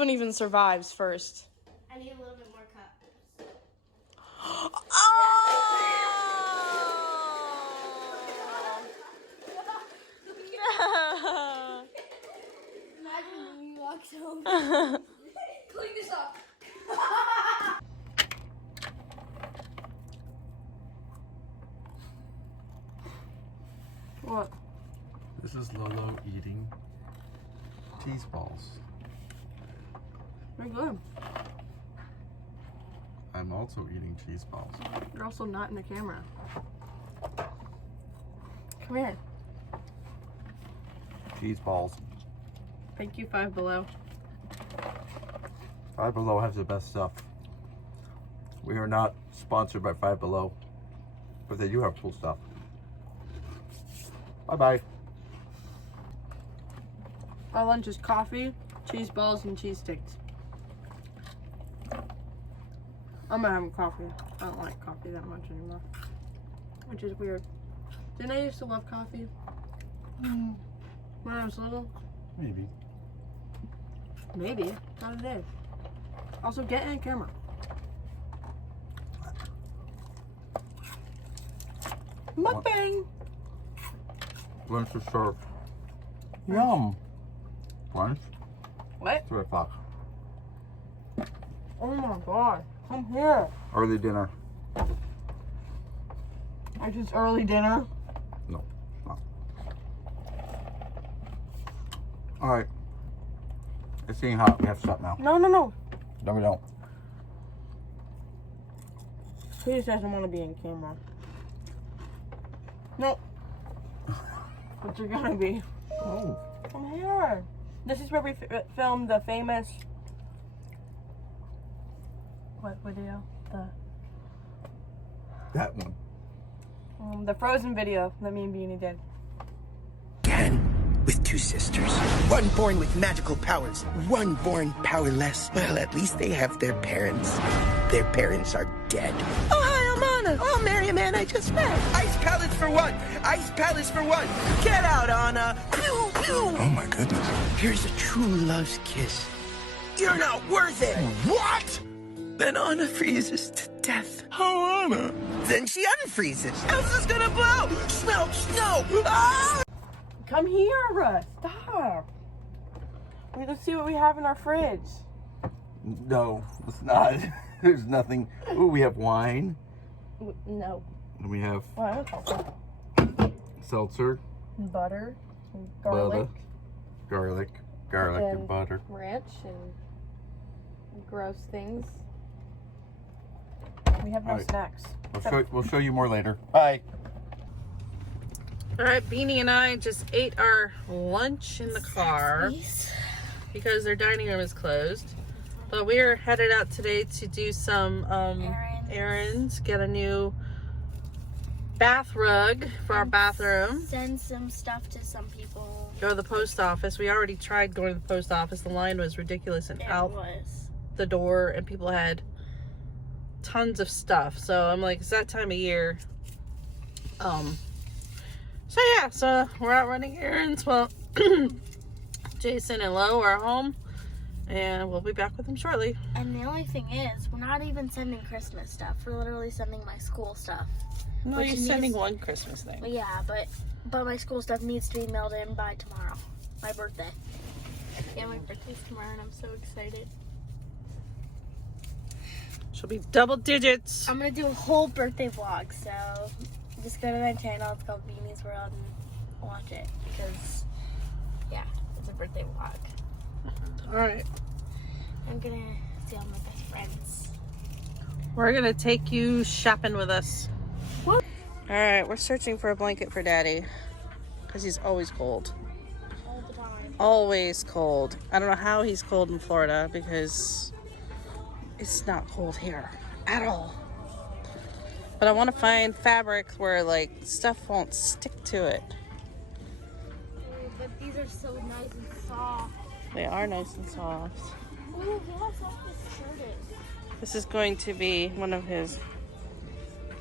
One even survives first. I need a little bit more cups. Oh! Imagine when you walk home. Clean this up. What? This is Lolo eating cheese balls. They're good. I'm also eating cheese balls. You're also not in the camera. Come here. Cheese balls. Thank you, Five Below. Five Below has the best stuff. We are not sponsored by Five Below, but they do have cool stuff. Bye-bye. Our lunch is coffee, cheese balls, and cheese sticks. I'm not having coffee. I don't like coffee that much anymore, which is weird. Didn't I used to love coffee? When I was little? Maybe. Maybe. Not today. Also, get in camera. Mukbang! Lunch is served. Yum. Lunch? What? 3 o'clock. Oh my god. Come here. Early dinner. Which is early dinner. No, not. Alright. It's getting hot. We have to stop now. No, no, no. No, we don't. He just doesn't want to be in camera. No. But you're gonna be. Oh. Come here. This is where we filmed the famous. What video? That one. The Frozen video that me and Beanie did. Again, with 2 sisters. One born with magical powers, one born powerless. Well, at least they have their parents. Their parents are dead. Oh, hi, I'm Anna. Oh, marry a man I just met. Ice Palace for one. Ice Palace for one. Get out, Anna. Pew, pew. Oh my goodness. Here's a true love's kiss. You're not worth it. What? Then Anna freezes to death. How, Anna? Then she unfreezes. How's this gonna blow? Smell snow. Ah! Come here, Russ. Stop. Let's see what we have in our fridge. No, it's not. There's nothing. Ooh, we have wine. No. And we have Well, okay. seltzer, Butter, and garlic, garlic and butter. ranch, and gross things. We have no Alright. snacks. We'll show you more later. Bye. All right, Beanie and I just ate our lunch in the car because their dining room is closed. But we are headed out today to do some errands, get a new bath rug for our bathroom. Send some stuff to some people. Go to the post office. We already tried going to the post office. The line was ridiculous and out the door, and people had tons of stuff. So I'm like, it's that time of year. So yeah, so we're out running errands while Jason and Lo are home, and we'll be back with them shortly. And the only thing is, we're not even sending Christmas stuff. We're literally sending my school stuff. No, you're sending one Christmas thing. Yeah, but my school stuff needs to be mailed in by tomorrow. My birthday. Yeah, my birthday's tomorrow, and I'm so excited. She'll be double digits. I'm gonna do a whole birthday vlog, so just go to my channel. It's called Beanie's World, and watch it because, yeah, it's a birthday vlog. All right. I'm gonna see all my best friends. We're gonna take you shopping with us. What? All right, we're searching for a blanket for Daddy because he's always cold. All the time. Always cold. I don't know how he's cold in Florida because it's not cold here at all. But I want to find fabric where like stuff won't stick to it. But these are so nice and soft. They are nice and soft. Ooh, look how soft this shirt is. This is going to be one of his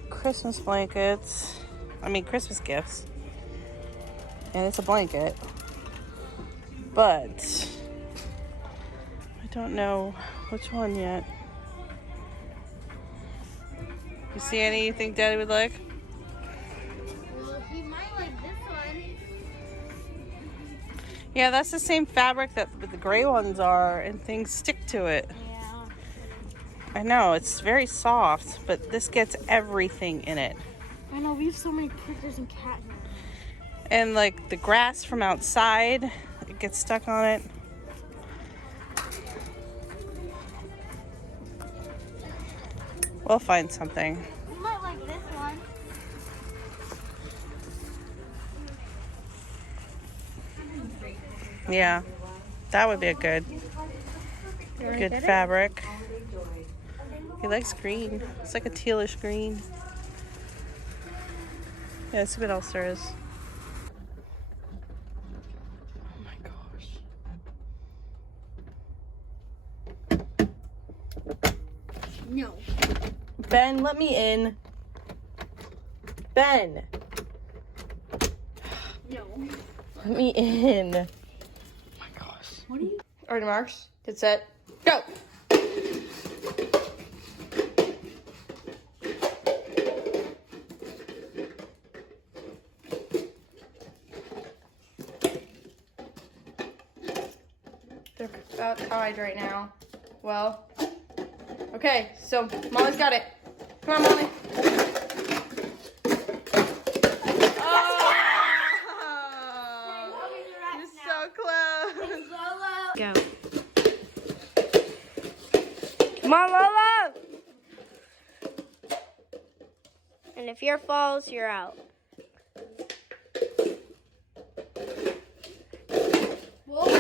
Christmas blankets. I mean Christmas gifts. And it's a blanket. But I don't know which one yet. You see any you think Daddy would like? Well, he might like this one. Yeah, that's the same fabric that the gray ones are, and things stick to it. Yeah. I know, it's very soft, but this gets everything in it. I know, we have so many critters and cat hair. And like the grass from outside, it gets stuck on it. We'll find something. You might like this one. Yeah, that would be a good fabric. He likes green. It's like a tealish green. Yeah, let's see what else there is. Oh my gosh. No. Ben, let me in. Ben, No. let me in. Oh my gosh. What are you? Alright, marks. Get set. Go. They're about tied right now. Well, okay, so Molly's got it. Come on, Molly. Oh, you're so close. Go. Come on, Lola! And if your falls, you're out. Whoa!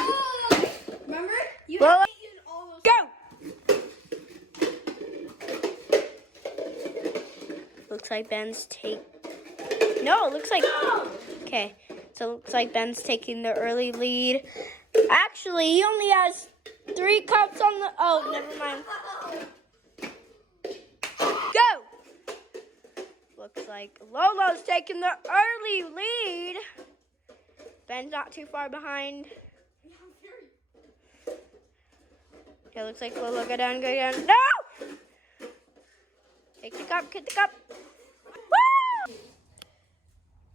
Remember? You Lola, used all those. go! Looks like Ben's No, it looks like... Okay, so it looks like Ben's taking the early lead. Actually, he only has 3 cups on the... Oh, never mind. Go! Looks like Lolo's taking the early lead. Ben's not too far behind. Okay, looks like Lolo go down, go down. No! Take the cup, get the cup. Woo!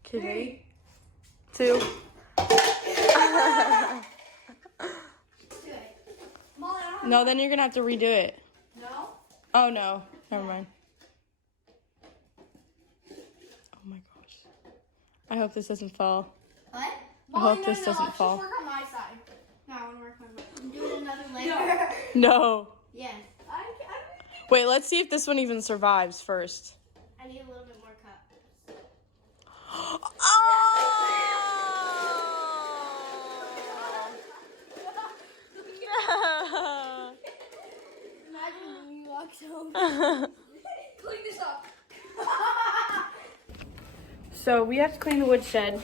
3, 2. No, then you're gonna have to redo it. No? Oh no, never mind. Oh my gosh. I hope this doesn't fall. What? I hope this doesn't fall. Just work on my side. No, I want to work on my side. I'm doing another layer. No. Yes. Wait, let's see if this one even survives first. I need a little bit more cup. Oh! Imagine when you walk home. No. Clean this up. So we have to clean the woodshed.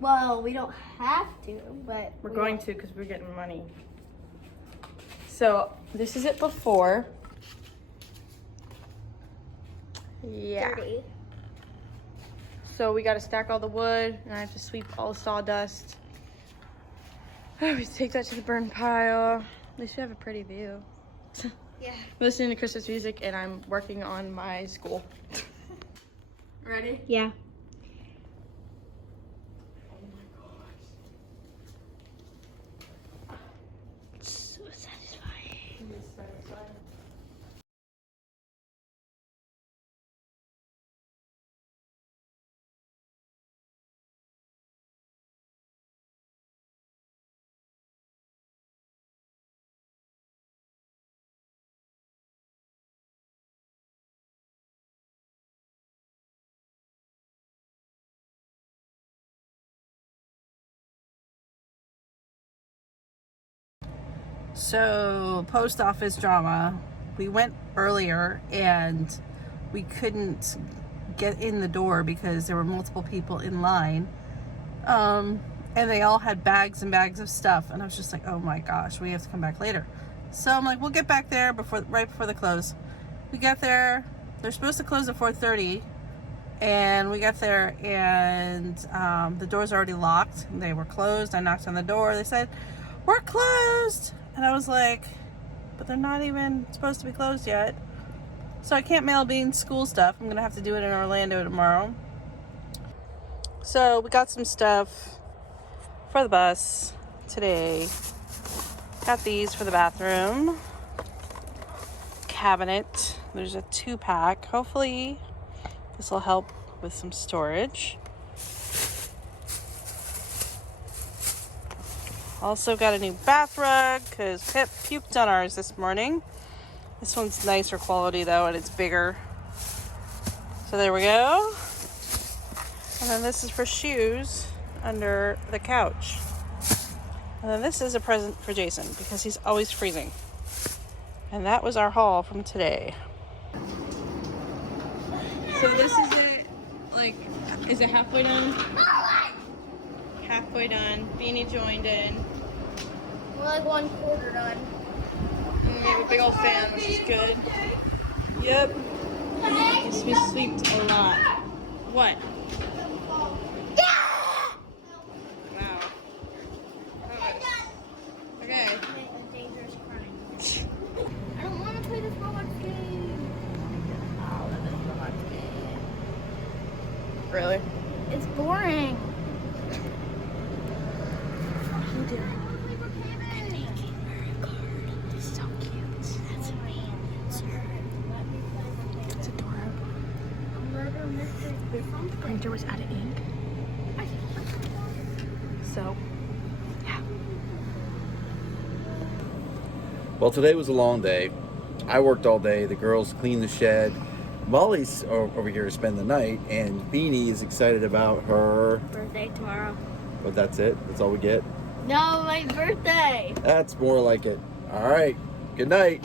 Well, we don't have to, but We're going to because we're getting money. So this is it before. Yeah. dirty. So we got to stack all the wood, and I have to sweep all the sawdust. We take that to the burn pile. At least we have a pretty view. Yeah. I'm listening to Christmas music, and I'm working on my school. Ready? Yeah. So satisfying. So, post office drama. We went earlier and we couldn't get in the door because there were multiple people in line. And they all had bags and bags of stuff. And I was just like, oh my gosh, we have to come back later. So I'm like, we'll get back there right before the close. We got there. They're supposed to close at 4:30. And we got there and the doors are already locked. They were closed. I knocked on the door. They said, we're closed. And I was like, but they're not even supposed to be closed yet. So I can't mail Bean's school stuff. I'm gonna have to do it in Orlando tomorrow. So we got some stuff for the bus today. Got these for the bathroom cabinet. There's a 2-pack. Hopefully this will help with some storage. Also got a new bath rug because Pip puked on ours this morning. This one's nicer quality though, and it's bigger. So there we go. And then this is for shoes under the couch. And then this is a present for Jason because he's always freezing. And that was our haul from today. So this is it. Like, is it halfway done? Halfway done. Beanie joined in. We're like 1/4 done. And we have a big old fan, which is good. Yep. Yes, we sweeped a lot. What? Wow. Okay. Dangerous crime. I don't want to play this Roblox game. Oh, this Roblox game. Really? It's boring. The printer was out of ink. So, yeah. Well, today was a long day. I worked all day. The girls cleaned the shed. Molly's over here to spend the night, and Beanie is excited about her Birthday tomorrow. But that's it? That's all we get? No, my birthday. That's more like it. All right. Good night.